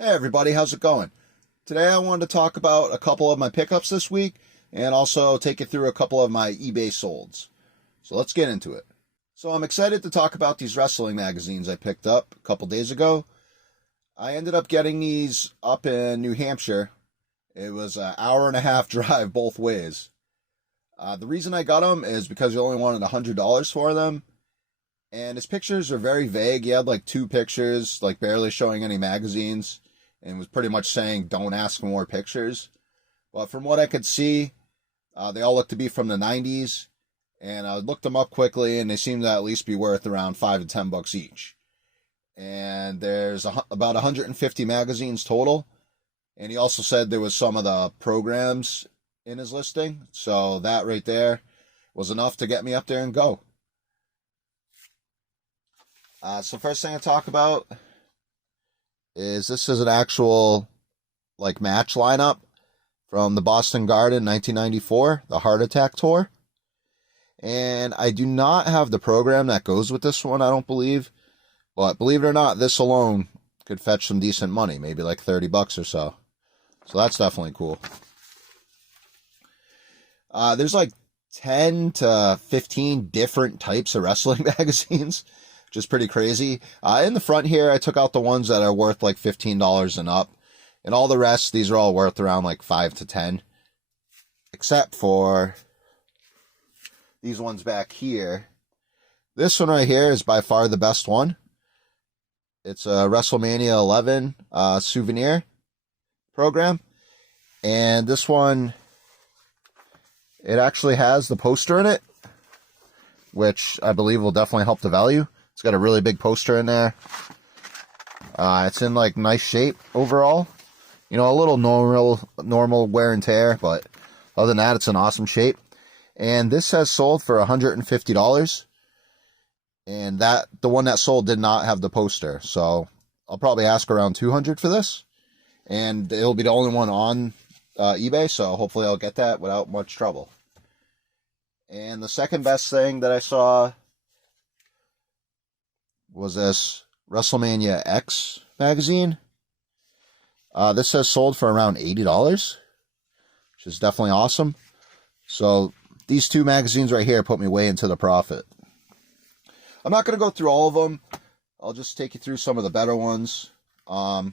Hey everybody, how's it going? Today I wanted to talk about a couple of my pickups this week and also take you through a couple of my eBay solds. So let's get into it. So I'm excited to talk about these wrestling magazines I picked up a couple days ago. I ended up getting these up in New Hampshire. It was an hour and a half drive both ways. The reason I got them is because I only wanted $100 for them. And his pictures are very vague. He had like 2 pictures, like barely showing any magazines, and was pretty much saying, don't ask for more pictures. But from what I could see, they all look to be from the 90s, and I looked them up quickly, and they seem to at least be worth around $5 to $10 each. And there's about 150 magazines total, and he also said there was some of the programs in his listing, so that right there was enough to get me up there and go. So first thing I talk about is this is an actual like match lineup from the Boston Garden 1994, the Heart Attack Tour. And I do not have the program that goes with this one, I don't believe. But believe it or not, this alone could fetch some decent money, maybe like $30 or so. So that's definitely cool. There's like 10 to 15 different types of wrestling magazines. Just pretty crazy. In the front here, I took out the ones that are worth like $15 and up. And all the rest, these are all worth around like $5 to $10. Except for these ones back here. This one right here is by far the best one. It's a Wrestlemania 11 souvenir program. And this one, it actually has the poster in it, which I believe will definitely help the value. It's got a really big poster in there. It's in like nice shape overall. You know, a little normal wear and tear, but other than that, it's in awesome shape. And this has sold for $150. And the one that sold did not have the poster. So I'll probably ask around $200 for this. And it'll be the only one on eBay, so hopefully I'll get that without much trouble. And the second best thing that I saw was this Wrestlemania X Magazine. This has sold for around $80, which is definitely awesome. So these 2 magazines right here put me way into the profit. I'm not going to go through all of them. I'll just take you through some of the better ones. I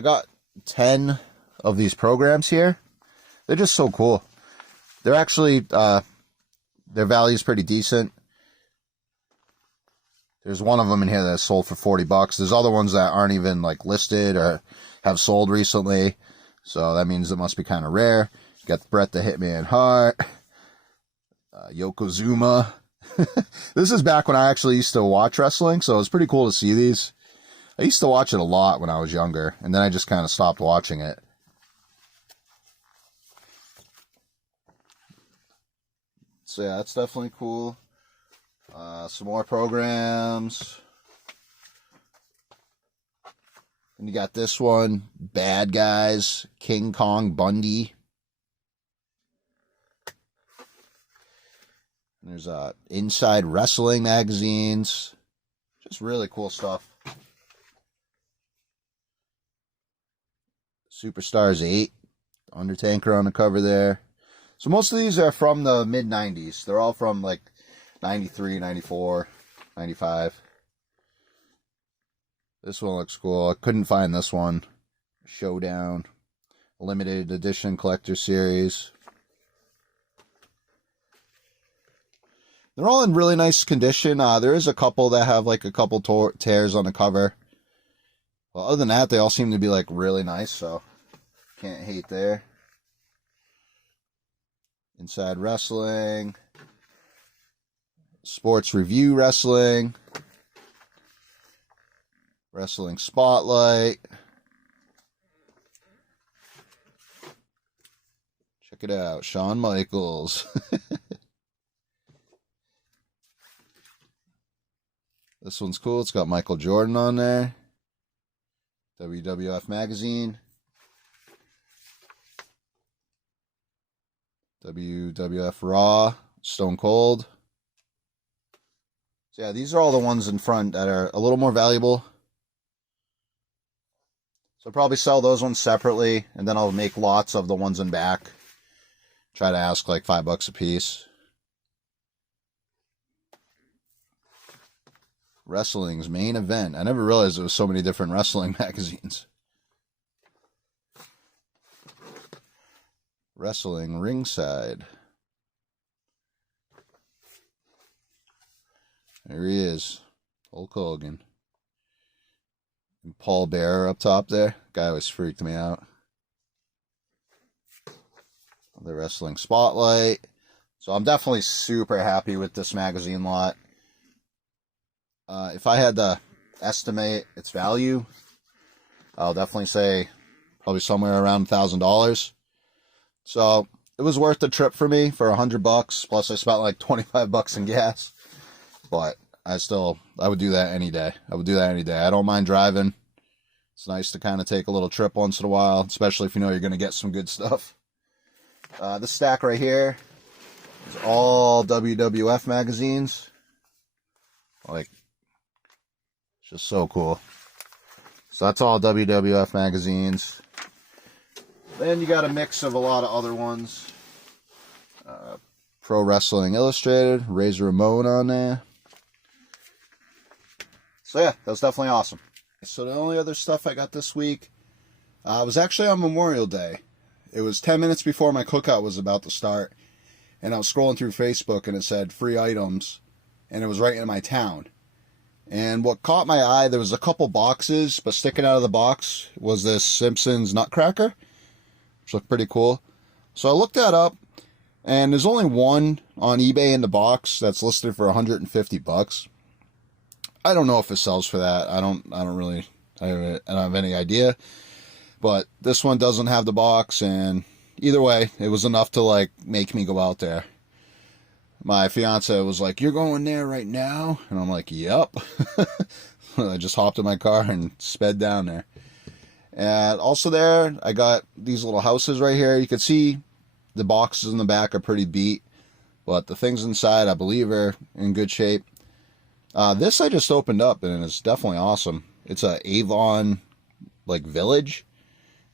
got 10 of these programs here. They're just so cool. They're actually, their value is pretty decent. There's one of them in here that sold for $40. There's other ones that aren't even like listed or have sold recently. So that means it must be kind of rare. You got Bret the Hitman Hart, Yokozuna. This is back when I actually used to watch wrestling, so it's pretty cool to see these. I used to watch it a lot when I was younger, and then I just kind of stopped watching it. So yeah, that's definitely cool. Some more programs. And you got this one, Bad Guys, King Kong Bundy. And there's Inside Wrestling magazines. Just really cool stuff. Superstars 8, Undertaker on the cover there. So most of these are from the mid-90s. They're all from like 93, 94, 95. This one looks cool. I couldn't find this one. Showdown. Limited edition collector series. They're all in really nice condition. There is a couple that have like a couple tears on the cover. Well, other than that, they all seem to be like really nice, so can't hate there. Inside Wrestling. Sports Review Wrestling. Wrestling Spotlight. Check it out. Shawn Michaels. This one's cool. It's got Michael Jordan on there. WWF Magazine. WWF Raw. Stone Cold. So yeah, these are all the ones in front that are a little more valuable. So I'll probably sell those ones separately, and then I'll make lots of the ones in back. Try to ask like $5 a piece. Wrestling's main event. I never realized there was so many different wrestling magazines. Wrestling Ringside. There he is. Hulk Hogan. And Paul Bearer up top there. Guy always freaked me out. The Wrestling Spotlight. So I'm definitely super happy with this magazine lot. If I had to estimate its value, I'll definitely say probably somewhere around $1,000. So it was worth the trip for me for $100. Plus I spent like $25 in gas. But I would do that any day. I don't mind driving. It's nice to kind of take a little trip once in a while, especially if you know you're going to get some good stuff. This stack right here is all WWF magazines. Like, it's just so cool. So that's all WWF magazines. Then you got a mix of a lot of other ones. Pro Wrestling Illustrated, Razor Ramon on there. So yeah, that was definitely awesome. So the only other stuff I got this week was actually on Memorial Day. It was 10 minutes before my cookout was about to start, and I was scrolling through Facebook and it said free items, and it was right in my town. And what caught my eye, there was a couple boxes, but sticking out of the box was this Simpsons Nutcracker, which looked pretty cool. So I looked that up, and there's only one on eBay in the box that's listed for $150. I don't know if it sells for that. I don't have any idea. But this one doesn't have the box, and either way, it was enough to like make me go out there. My fiance was like, "You're going there right now?" And I'm like, "Yep." I just hopped in my car and sped down there. And also there, I got these little houses right here. You can see the boxes in the back are pretty beat, but the things inside, I believe, are in good shape. This I just opened up, and it's definitely awesome. It's a Avon like village.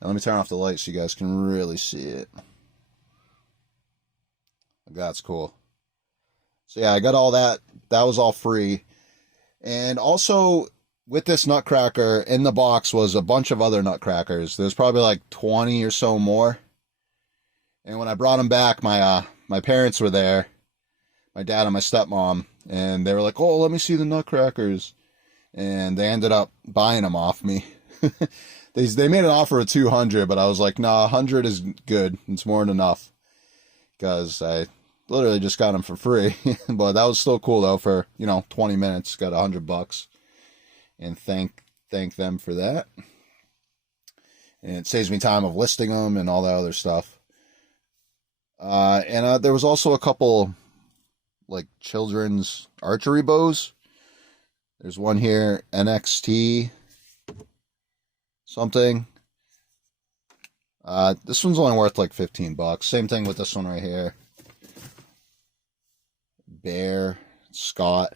Now, let me turn off the light so you guys can really see it. That's cool. So yeah, I got all that. That was all free. And also with this Nutcracker in the box was a bunch of other Nutcrackers. There's probably like 20 or so more. And when I brought them back, my parents were there, my dad and my stepmom, and they were like, "Oh, let me see the Nutcrackers." And they ended up buying them off me. They made an offer of $200, but I was like, "Nah, 100 is good. It's more than enough." Because I literally just got them for free. But that was still cool though. For 20 minutes, got $100, and thank them for that. And it saves me time of listing them and all that other stuff. And there was also a couple like children's archery bows. There's one here, NXT something. This one's only worth like $15. Same thing with this one right here. Bear, Scott.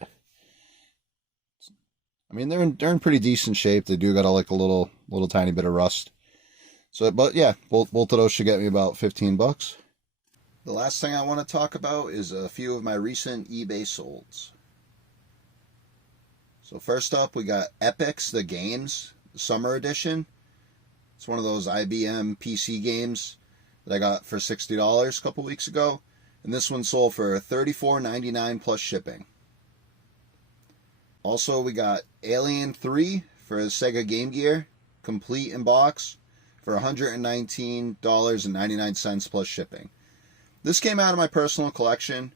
I mean, they're in pretty decent shape. They do got a little tiny bit of rust. So, but yeah, both of those should get me about $15. The last thing I want to talk about is a few of my recent eBay solds. So first up, we got Epix the Games Summer Edition. It's one of those IBM PC games that I got for $60 a couple weeks ago. And this one sold for $34.99 plus shipping. Also, we got Alien 3 for Sega Game Gear, complete in box, for $119.99 plus shipping. This came out of my personal collection.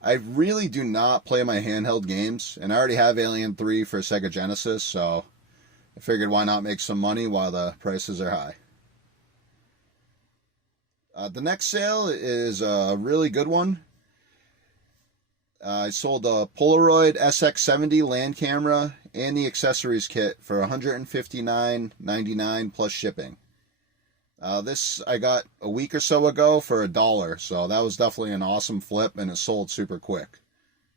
I really do not play my handheld games, and I already have Alien 3 for Sega Genesis, so I figured why not make some money while the prices are high. The next sale is a really good one. I sold a Polaroid SX70 land camera and the accessories kit for $159.99 plus shipping. This I got a week or so ago for $1, so that was definitely an awesome flip, and it sold super quick.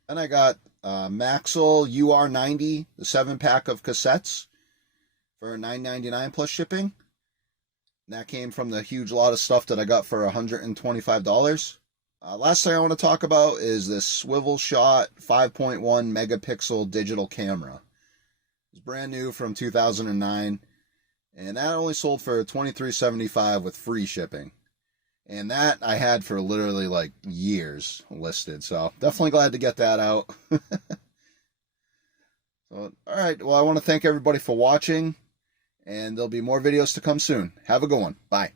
Then I got Maxell UR90, the 7-pack of cassettes, for $9.99 plus shipping. And that came from the huge lot of stuff that I got for $125. Last thing I want to talk about is this swivel shot 5.1 megapixel digital camera. It's brand new from 2009, and that only sold for $23.75 with free shipping. And that I had for literally like years listed, so definitely glad to get that out. So, all right, well, I want to thank everybody for watching, and there'll be more videos to come soon. Have a good one. Bye.